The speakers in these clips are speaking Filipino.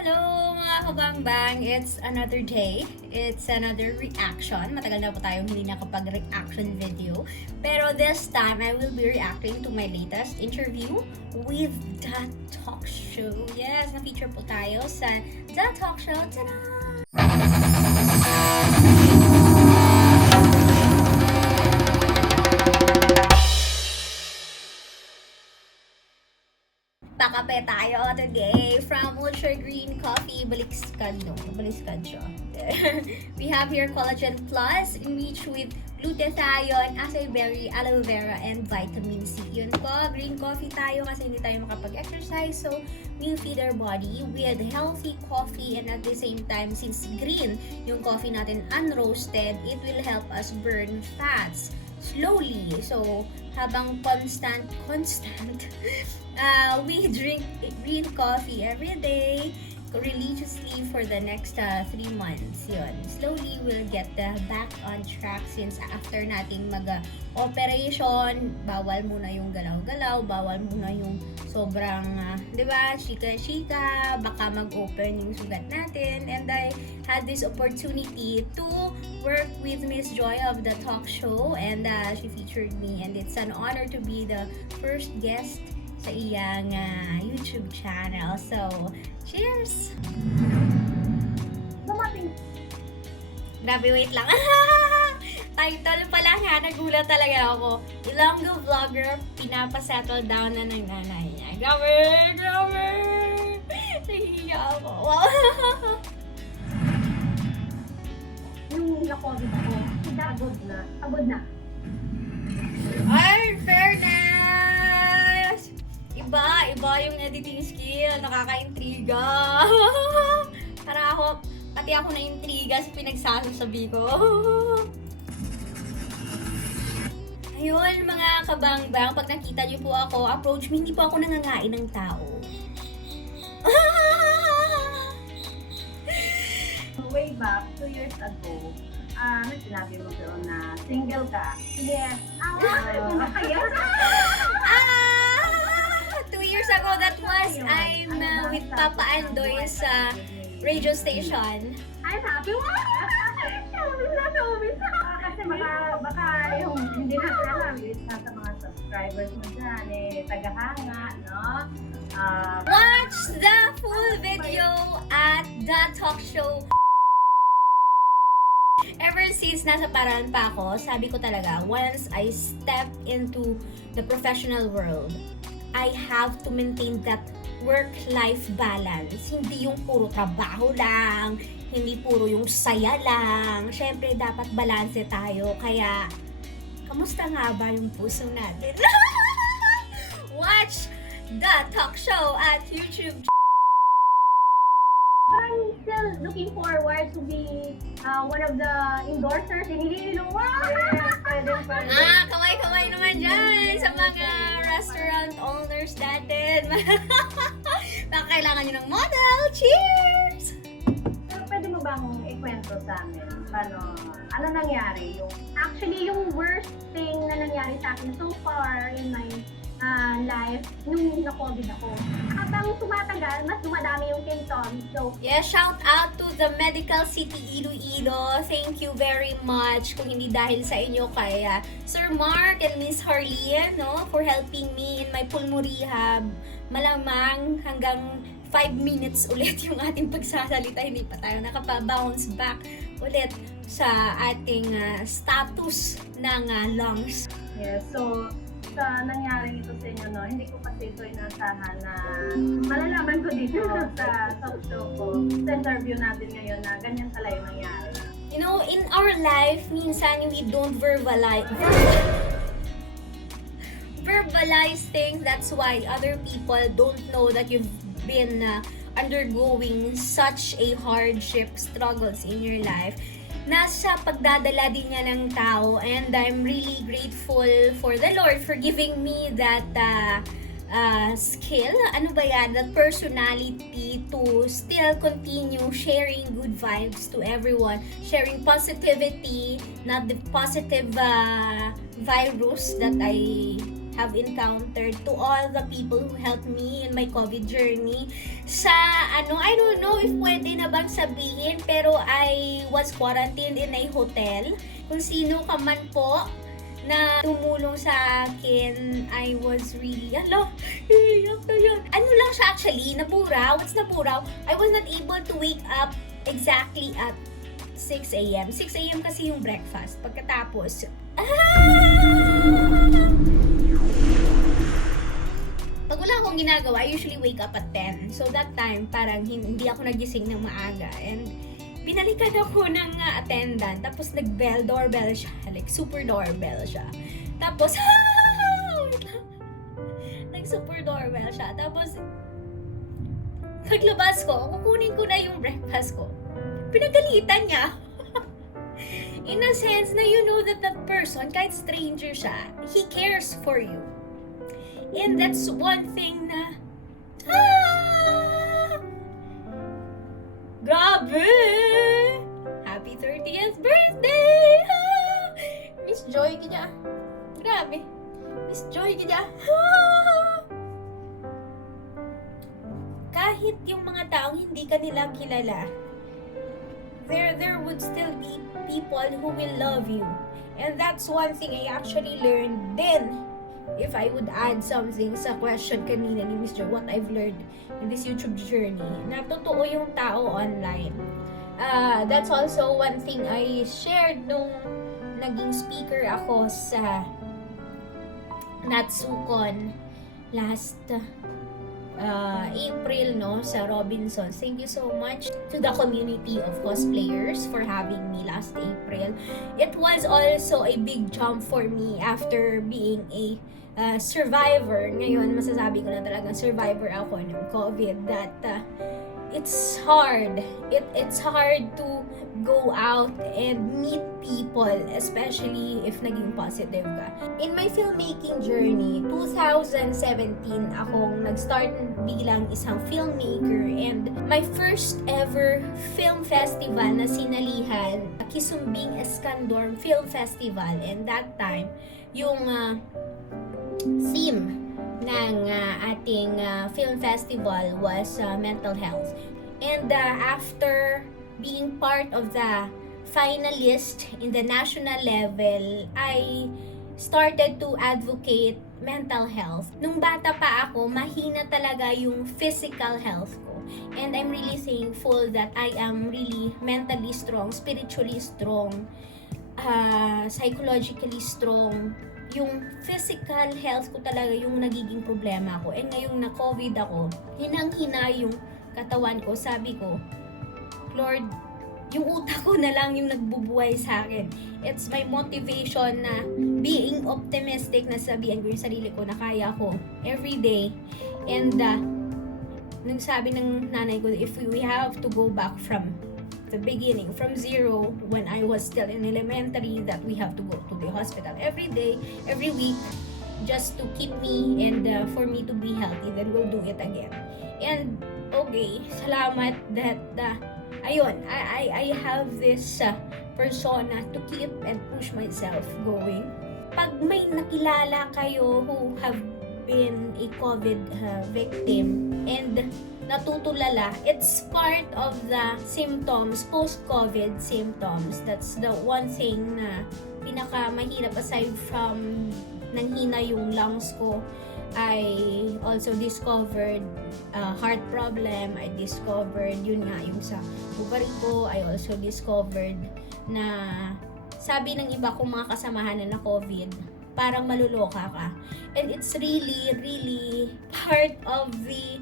Hello mga kabangbang! It's another day. It's another reaction. Matagal na po tayong hindi nakapag-reaction video. Pero this time, I will be reacting to my latest interview with The Talk Show. Yes, na-feature po tayo sa The Talk Show. Tada! Pakape tayo today from Ultra Green Coffee. Baliskad siya. We have here Collagen Plus, enriched with glutathione, acai berry, aloe vera, and vitamin C. Yun po, green coffee tayo kasi hindi tayo makapag-exercise. So, we'll feed our body with healthy coffee, and at the same time, since green yung coffee natin unroasted, it will help us burn fats slowly. So, habang constant, we drink green coffee every day religiously for the next 3 months. Yun. Slowly, we'll get back on track since after nating mag-operation, bawal muna yung galaw-galaw, bawal muna yung sobrang, di ba, chika-chika, baka mag-open yung sugat natin. And I had this opportunity to work with Miss Joy of The Talk Show, and she featured me, and it's an honor to be the first guest sa iyang YouTube channel. So, cheers! Grabe, wait lang. Title pa lang ha, nagulat talaga ako. Ilonggo vlogger, pinapasettle down na ng nanay niya. Grabe! Nahihiya ako. Wow! Yung na-COVID ako, pagod na. Ay, fairness! Iba yung editing skill. Nakaka-intriga. Pati ako na-intriga sa pinagsasabi ko. Ayun, mga kabangbang, pag nakita niyo po ako, approach me, hindi po ako nangangain ng tao. Way back, 2 years ago, sinabi mo doon na single ka. Yes. Kaya? 2 years ago, that was, I'm with Papa Andoy sa radio station. I'm happy. Kasi baka yung hindi natin alam, sa mga subscribers mo dyan, tagahanga, no? Watch the full video at The Talk Show. Ever since nasa paraan pa ako, sabi ko talaga, once I step into the professional world, I have to maintain that work-life balance. Hindi yung puro trabaho lang, hindi puro yung saya lang. Siyempre, dapat balanse tayo. Kaya, kamusta nga ba yung puso natin? Watch The Talk Show at YouTube. I'm still looking forward to be one of the endorsers in Ilonggo. Yes, pwede. Kamay-kamay naman dyan sa mga restaurant owners natin. Baka kailangan nyo ng model. Cheers! Pero pwede mo bang ikwento sa amin? Ano nangyari? Actually, yung worst thing na nangyari sa akin so far in my life, nung na-COVID ako. Habang tumatagal, mas dumadami yung symptoms. So, yeah, shout out to the Medical City Iloilo. Thank you very much. Kung hindi dahil sa inyo, kaya Sir Mark and Miss Harleen, no, for helping me in my pulmo rehab. Malamang hanggang 5 minutes ulit yung ating pagsasalita. Hindi pa tayo nakapa-bounce back ulit sa ating status ng lungs. yes, so, sa nangyari ito sa inyo, no, hindi ko kasi ito inasahan na malalaman ko dito sa talk show ko, sa interview natin ngayon na ganyan pala yung nangyari. You know, in our life, minsan we don't verbalize things. That's why other people don't know that you've been undergoing such a hardship, struggles in your life. Nasa pagdadala din niya ng tao, and I'm really grateful for the Lord for giving me that skill, that personality to still continue sharing good vibes to everyone, sharing positivity, not the positive virus that I have encountered, to all the people who helped me in my COVID journey. Sa I don't know if pwede na bang sabihin, pero I was quarantined in a hotel. Kung sino ka man po na tumulong sa akin, I was really, iiyak na yun. Ano lang siya actually, napuraw. What's napuraw? I was not able to wake up exactly at 6 a.m. 6 a.m. kasi yung breakfast. Pagkatapos, pag wala akong ginagawa, I usually wake up at 10. So that time, parang hindi ako nagising ng maaga. And binalikan ako ng attendant. Tapos doorbell siya. Like, super doorbell siya. Tapos, super doorbell siya. Tapos, paglabas ko, kukunin ko na yung breakfast ko. Pinagalitan niya. In a sense na you know that that person, kahit stranger siya, he cares for you. And that's one thing na, grabe! Happy 30th birthday! Miss Joy ka dyan. Grabe. Miss Joy ka dyan. Kahit yung mga taong hindi ka nilang kilala, there would still be people who will love you. And that's one thing I actually learned then. If I would add something sa question kanina ni Mr. What I've learned in this YouTube journey, na totoo yung tao online. That's also one thing I shared nung naging speaker ako sa Natsukon last April, no, sa Robinsons. Thank you so much to the community of cosplayers for having me last April. It was also a big jump for me after being a survivor. Ngayon, masasabi ko na talagang survivor ako ng COVID, that it's hard. It's hard to go out and meet people, especially if naging positive ka. In my filmmaking journey, 2017 akong nag-start bilang isang filmmaker, and my first ever film festival na sinalihan, Kisumbing Eskandorm Film Festival, and that time, yung theme ng ating film festival was mental health. And after being part of the finalist in the national level, I started to advocate mental health. Nung bata pa ako, mahina talaga yung physical health ko. And I'm really thankful that I am really mentally strong, spiritually strong, psychologically strong. Yung physical health ko talaga yung nagiging problema ko. And ngayong na-COVID ako, hinang-hina yung katawan ko. Sabi ko, Lord, yung utak ko na lang yung nagbubuhay sa akin. It's my motivation na being optimistic, na sabihan ko yung sarili ko na kaya ko every day. And nung sabi ng nanay ko, if we have to go back from the beginning, from zero, when I was still in elementary, that we have to go to the hospital every day, every week, just to keep me and for me to be healthy, then we'll do it again. And okay, salamat that ayun, I have this persona to keep and push myself going. Pag may nakilala kayo who have been a COVID victim and natutulala, it's part of the symptoms, post-COVID symptoms. That's the one thing na pinakamahirap, aside from nanghina yung lungs ko. I also discovered heart problem. I discovered, yun nga, yung sa ugali ko. I also discovered na sabi ng iba kong mga kasamahan na COVID, parang maluloka ka. And it's really, really part of the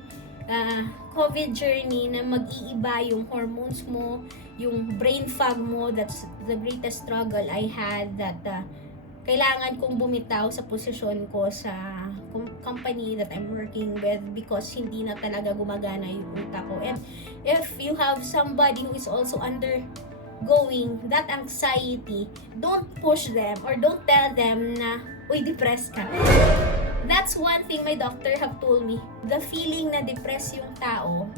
COVID journey na mag-iiba yung hormones mo, yung brain fog mo. That's the greatest struggle I had, that kailangan kong bumitaw sa posisyon ko sa company that I'm working with because hindi na talaga gumagana yung utak ko. And if you have somebody who is also undergoing that anxiety, don't push them or don't tell them na, uy, depressed ka. That's one thing my doctor have told me. The feeling na depressed yung tao,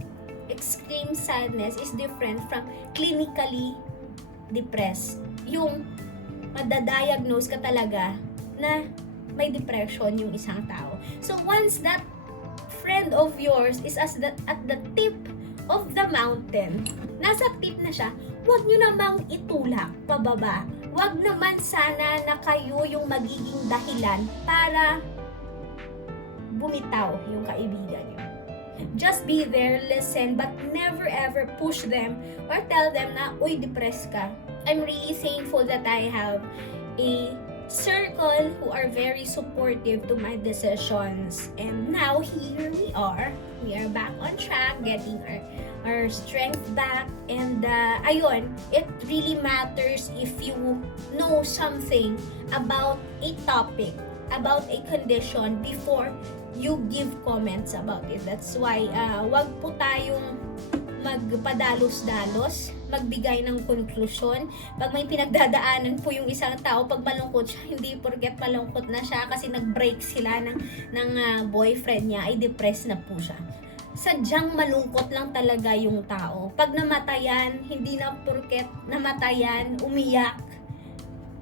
extreme sadness, is different from clinically depressed. Yung madadiagnose ka talaga na may depression yung isang tao. So once that friend of yours is at the tip of the mountain, nasa tip na siya, huwag nyo namang itulak pababa. Huwag naman sana na kayo yung magiging dahilan para bumitaw yung kaibigan nyo. Just be there, listen, but never ever push them or tell them na, uy, depressed ka. I'm really thankful that I have a circle who are very supportive to my decisions. And now, here we are. We are back on track, getting our strength back. And ayun, it really matters if you know something about a topic, about a condition before you give comments about it. That's why wag po tayong magpadalos-dalos, magbigay ng konklusyon. Pag may pinagdadaanan po yung isang tao, pag malungkot siya, hindi porket malungkot na siya kasi nag-break sila ng boyfriend niya, ay depressed na po siya. Sadyang malungkot lang talaga yung tao. Pag namatayan, hindi na porket namatayan, umiyak.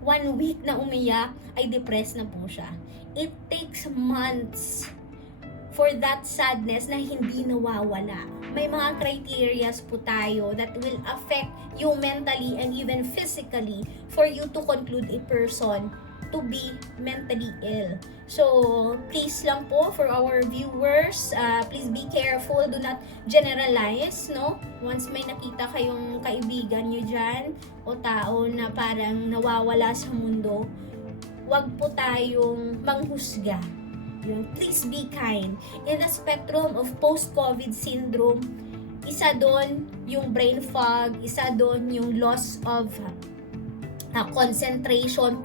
1 week na umiyak, ay depressed na po siya. It takes months for that sadness na hindi nawawala. May mga criterias po tayo that will affect you mentally and even physically for you to conclude a person to be mentally ill. So, please lang po for our viewers, please be careful, do not generalize, no? Once may nakita kayong kaibigan nyo dyan o tao na parang nawawala sa mundo, wag po tayong manghusga. Please be kind. In the spectrum of post-COVID syndrome, isa doon yung brain fog, isa doon yung loss of concentration,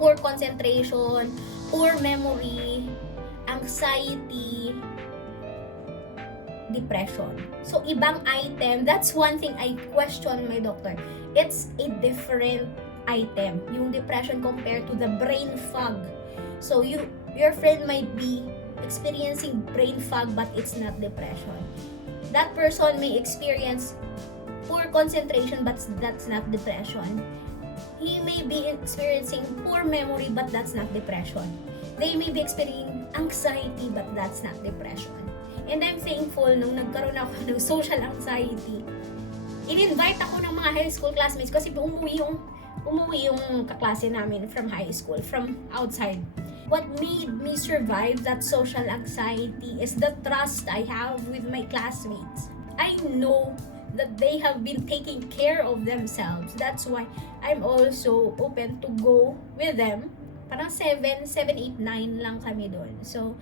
poor memory, anxiety, depression. So, ibang item. That's one thing I question my doctor. It's a different item, yung depression compared to the brain fog. So, your friend might be experiencing brain fog but it's not depression. That person may experience poor concentration but that's not depression. He may be experiencing poor memory but that's not depression. They may be experiencing anxiety but that's not depression. And I'm thankful nung nagkaroon ako ng social anxiety. In-invite ako ng mga high school classmates kasi umuwi yung kaklase namin from high school, from outside. What made me survive that social anxiety is the trust I have with my classmates. I know that they have been taking care of themselves. That's why I'm also open to go with them. Parang 7, 8, 9 lang kami doon. So,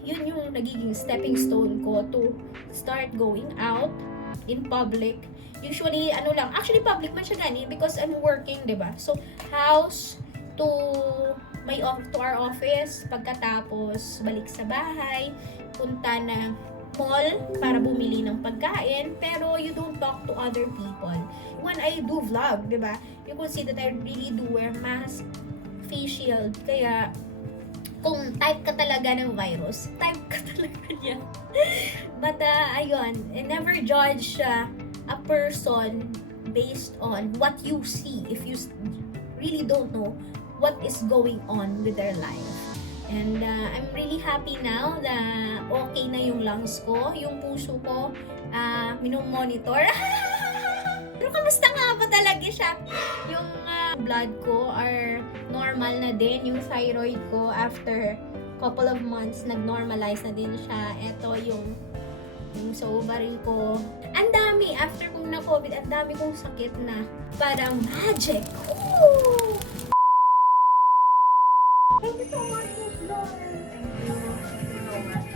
yun yung nagiging stepping stone ko to start going out in public. Usually, actually public man siya gani because I'm working, diba? So, house to our office, pagkatapos balik sa bahay, punta na mall para bumili ng pagkain, pero you don't talk to other people. When I do vlog, diba, you can see that I really do wear mask, face shield, kaya kung type ka talaga ng virus, type ka talaga niya. But ayun, never judge a person based on what you see if you really don't know what is going on with their life. And I'm really happy now na okay na yung lungs ko, yung puso ko, minomonitor. Pero kamusta nga ba talaga siya? Yung blood ko are normal na din, yung thyroid ko after couple of months, nag-normalize na din siya. Ito yung sa ovary ko. Ang dami, after kong na-COVID, ang dami kong sakit na parang magic. Ooh! Thank you so much, Miss Joy. Thank you so much.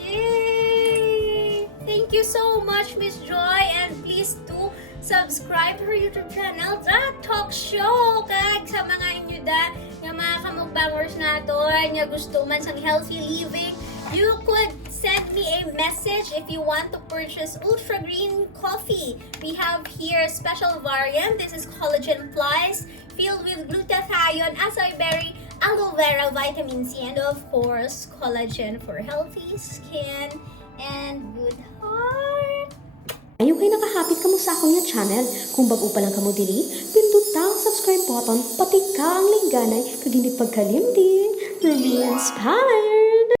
Yay! Thank you so much, Miss Joy. And please do subscribe to her YouTube channel, The Talk Show. Kag sa mga inyo nga mga kamukbangers natin, nga gusto man sang healthy living, you could send me a message if you want to purchase Ultra Green Coffee. We have here a special variant. This is Collagen Plus, filled with glutathione, acai berry, aloe vera, vitamin C, and of course, collagen for healthy skin and good heart. Ayaw kayo nakahapit ka mo sa akong yung channel. Kung bago pa lang ka mo diri, pindot ang subscribe button, pati ka ang lingganay, kag hindi pagkalim din. Rumi inspired!